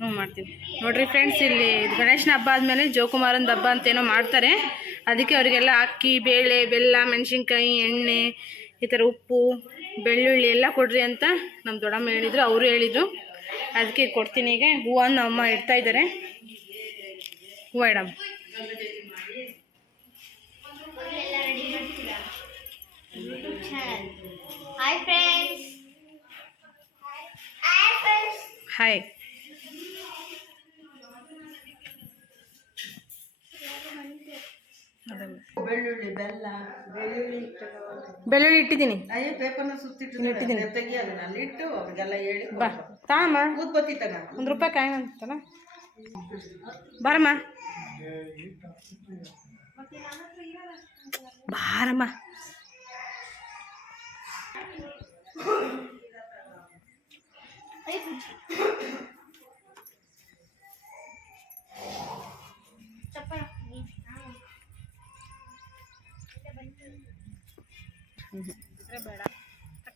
ಹ್ಞೂ ಮಾಡ್ತೀನಿ ನೋಡಿರಿ ಫ್ರೆಂಡ್ಸ್. ಇಲ್ಲಿ ಗಣೇಶನ ಹಬ್ಬ ಆದಮೇಲೆ ಜೋಕುಮಾರನ ಹಬ್ಬ ಅಂತೇನೋ ಮಾಡ್ತಾರೆ. ಅದಕ್ಕೆ ಅವರಿಗೆಲ್ಲ ಅಕ್ಕಿ, ಬೇಳೆ, ಬೆಲ್ಲ, ಮೆಣಸಿನ್ಕಾಯಿ, ಎಣ್ಣೆ, ಈ ಥರ ಉಪ್ಪು, ಬೆಳ್ಳುಳ್ಳಿ ಎಲ್ಲ ಕೊಡ್ರಿ ಅಂತ ನಮ್ಮ ದೊಡ್ಡಮ್ಮ ಹೇಳಿದರು, ಅವರು ಹೇಳಿದರು. ಅದಕ್ಕೆ ಕೊಡ್ತೀನಿ. ಈಗ ಹೂವನ್ನು ಅಮ್ಮ ಇಡ್ತಾ ಇದ್ದಾರೆ. ಹೂವು ಇಡಮ್ಮ. ಹಾಯ್. ಬೆಳ್ಳುಳ್ಳಿ, ಬೆಲ್ಲ, ಬೆಳ್ಳುಳ್ಳಿ ಇಟ್ಟಿದ್ದೀನಿ. ಪೇಪರ್ನ ಸುತ್ತಿಟ್ಟಿದ್ದೀನಿ. ಇಟ್ಟು ಅವ್ರಿಗೆಲ್ಲ ಹೇಳಿ ಬಾ ತಾಮ ಊದ್ಬತ್ತಿ ತಗ ₹1 ಕಾಯಿ ಅಂತಲ್ಲ. ಬಾರಮ್ಮ ಬಾರಮ್ಮ.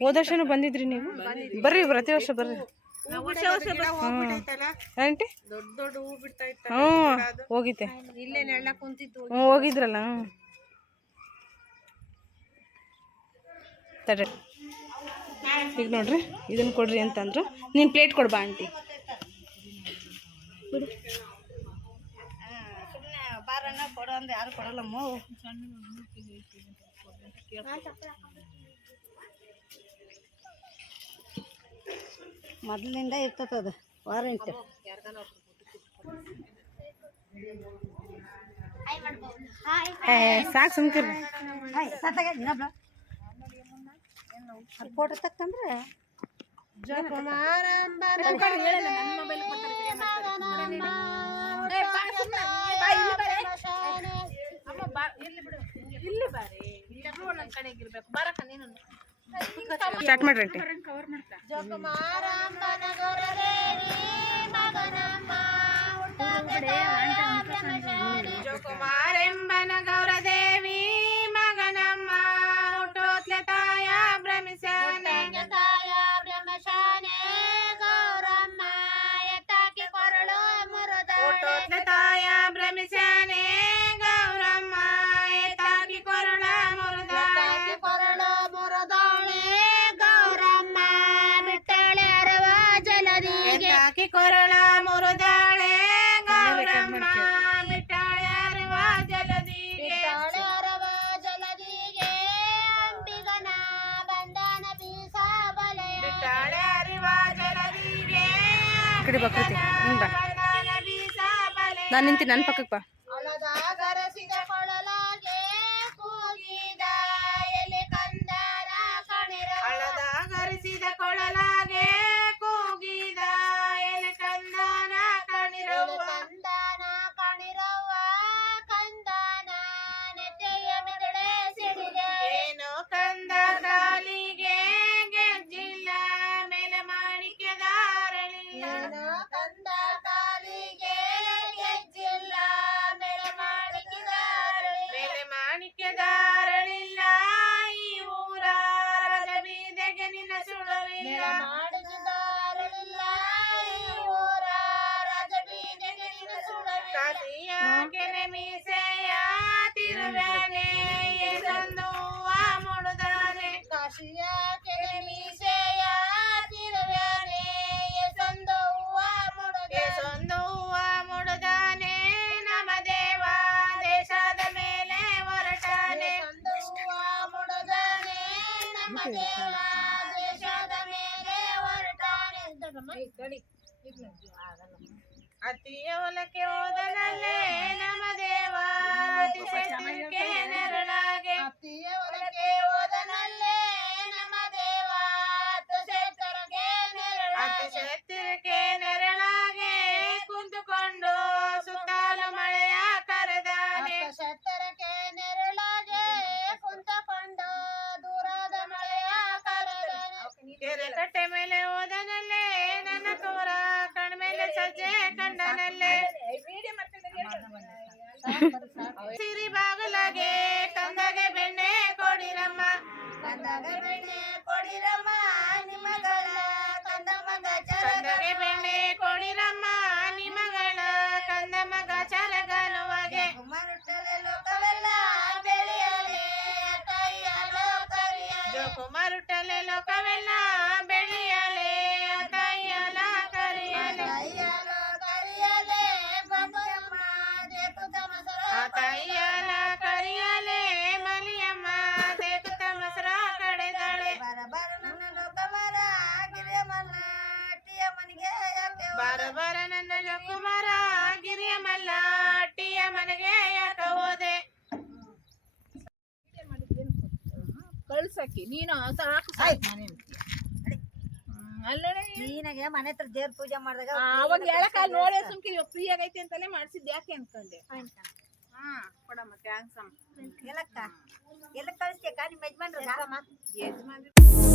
ಹೋದ ವರ್ಷನೂ ಬಂದಿದ್ರಿ ನೀವು? ಬರ್ರಿ, ಪ್ರತಿ ವರ್ಷ ಬರ್ರಿ. ಆಂಟಿ ದೊಡ್ಡ ದೊಡ್ಡ ಹೂ ಬಿಡ್ತಾ ಇತ್ತು. ಹ್ಞೂ ಹೋಗಿದ್ದೆ. ಇಲ್ಲೇ ನೆಳ್ಳ ಕುಂತಿತ್ತು. ಹ್ಞೂ ಹೋಗಿದ್ರಲ್ಲ. ತಡ್ರಿ. ಈಗ ನೋಡ್ರಿ, ಇದನ್ನು ಕೊಡ್ರಿ ಅಂತಂದ್ರು. ನೀನು ಪ್ಲೇಟ್ ಕೊಡ್ಬಾ ಆಂಟಿ. ಸುಮ್ಮನೆ ಬಾರನ್ನ ಕೊಡು ಅಂದ್ರೆ ಯಾರು ಕೊಡಲ್ಲಮ್ಮ. ಮೊದಲಿಂದ ಇರ್ತದ ವಾರಂಟ್. ಸಾಕು ಸುಮ್ಕಿರಿ. ಫೋಟೋ ತಕ್ಕಂದ್ರೆ ಸ್ಟಾರ್ಟ್ ಮಾಡ್ರಿ ಆಂಟಿ. ಜೋಕುಮಾರೆಂಬನ ಗೌರದೇವಿ ಮಗನಮ್ಮ ಹುಟ್ಟೋತ್ಲೆ ತಾಯ ಭ್ರಮಿಸಾನೆ ಗೌರಮ್ಮ ಎತ್ತಾಕಿ ಕೊರಳು ಮುರುದಾಳೆ ತಾಯ ಭ್ರಮಿಸಾನೆ ಗೌರಮ್ಮ ಎತ್ತಾಕಿ ಕೊರಳ ಮುರುದಾಳೆ ಗೌರಮ್ಮ ಬಿಟ್ಟಾಳೆ ಅರವ ಜಲದಿಗೆ ಎತ್ತಾಕಿ ಕೊರಳ ಮುರುದಾಳೆ ಗೌರಮ್ಮ ಬಿಟ್ಟಾಳೆ ಅರವ ಜಲದಿಗೆ ಅಂಬಿಗನ ಬಂಧನ ಬೀಸ ಬಲಯ ಬಿಟ್ಟಾಳೆ ಅರವ ಜಲದಿಗೆ ಕಡೆ ಬರ್ತೈತಿ. ಹಿಂಗೆ ಬಾ, ನಾನು ನಿಂತೀನಿ. ನನ್ನ ಪಕ್ಕಕ್ಕೆ ಬಾ. ಅಳದಾಗರಸಿದ ಕೊಳಲಾಗೆ ಕೂಗಿದ ಎಲೆ ಕಂದನ ಕಣಿರವ. ಅಳದಾಗರಿಸಿದ ಕೊಳಲಾಗೆ ಕೂಗಿದ ಎಲೆ ಕಂದನ ಕಣಿರವ. ಕಂದನ ನೆತ್ತೆಯ ಮೆದುಳೆ ಸಿಡಿದೆ. ಏನು ಕಂದ ಕಾಲಿಗೆ ಗೆಜ್ಜಿಲ್ಲ ಮೇಲೆ ಮಾಣಿಕ್ಯದಾರಳಿಲ್ಲ. ಕಂದ ಕಾಲಿಗೆ ಗೆಜ್ಜಿಲ್ಲ ಮೇಲೆ ಮಾಣಿಕ್ಯದಾರಳಿಲ್ಲ. ಈ ಊರ ರಾಜಬೀದೆಗೆ ನಿನ್ನ ಸುಳವಿಲ್ಲ. ಕಾಸಿಯ ಕೆನೆ ಮೀಸೆಯ ತಿರುವಾನೆ ಎಸಂದು ಹೂವ ಮುಡುದಾನೆ. ಕಾಶಿಯ ಕೆನೆ ಮೀಸೆಯ ತಿರುವಾನೆ ಎಸಂದು ಹೂವ ಮುಡುದಾನೆ. ನಮ್ಮ ದೇವ ದೇಶದ ಮೇಲೆ ಹೊರಟಾನೆ. ಮುಡುದಾನೆ ನಮ್ಮ ದೇವ ದೇಶದ ಮೇಲೆ ಹೊರಟಾನೆ. ಅತಿಯ ಹೊಲಕ್ಕೆ ಹೋದನಲ್ಲೇ ನಮ್ಮ ದೇವ ಅತಿಶಯಕ್ಕೆ ನೆರಳಾಗೆ. ಅತಿಯ ಹೊಲಕ್ಕೆ ಹೋದನಲ್ಲೇ ನಮ್ಮ ದೇವ ಅತಿಶಯಕ್ಕೆ ನೆರಳಾಗೆ ಕುಂತುಕೊಂಡು ಸುತ್ತಲೂ ಮಳೆಯ ಕರೆದಾನೆ. ಶತ್ತರಕ್ಕೆ ನೆರಳಾಗೆ ಕುಂತುಕೊಂಡು ದೂರದ ಮಳೆಯ ಕರೆದಾನೆ. ಕೆರೆ ಕಟ್ಟೆ ಮೇಲೆ ಹೋದನಲ್ಲೇ ನನ್ನ ತೋರ ಕಣ್ಮೇಲೆ ಸಜ್ಜೆ ಕಂಡನಲ್ಲೇ. ಸಿರಿ ಬಾಗಲಾಗೆ ಕಂದಗೆ ಬೆಣ್ಣೆ ಕೊಡಿರಮ್ಮ. ನಿಮ್ಮಗಳ ಕಂದ ಮಗ ಕಂದಗೆ ಬೆಣ್ಣೆ ಕೊಡಿರಮ್ಮ ಅಕ್ಕಿ ನೀನು ಸಾಕು ಸಾಕು ಮನೆ ಅಲ್ಲೇ ನೀನಾಗೆ ಮನೆ ಹತ್ರ ದೇವ್ರ ಪೂಜೆ ಮಾಡಿದಾಗ ಅವಾಗ ಹೇಳಕ್ ನೋಡೇ ಸುಮ್ಕಿ ಇವಾಗ ಫ್ರೀ ಆಗೈತೆ ಅಂತಾನೆ ಮಾಡ್ಸಿದ್ ಯಾಕೆ ಅನ್ಕೊಂಡೆ ಕೊಡಮ್ಮ ಥ್ಯಾಂಕ್ಸ್ ಅಮ್ಮ ಎಲ್ಲಕ್ಕ ಎಲ್ಲ ಕಳಿಸ್ತೀಯಕ್ಕ ನಿಮ್ಮ ಯಜಮಾನ್ರ ಯಜಮಾನ್ರು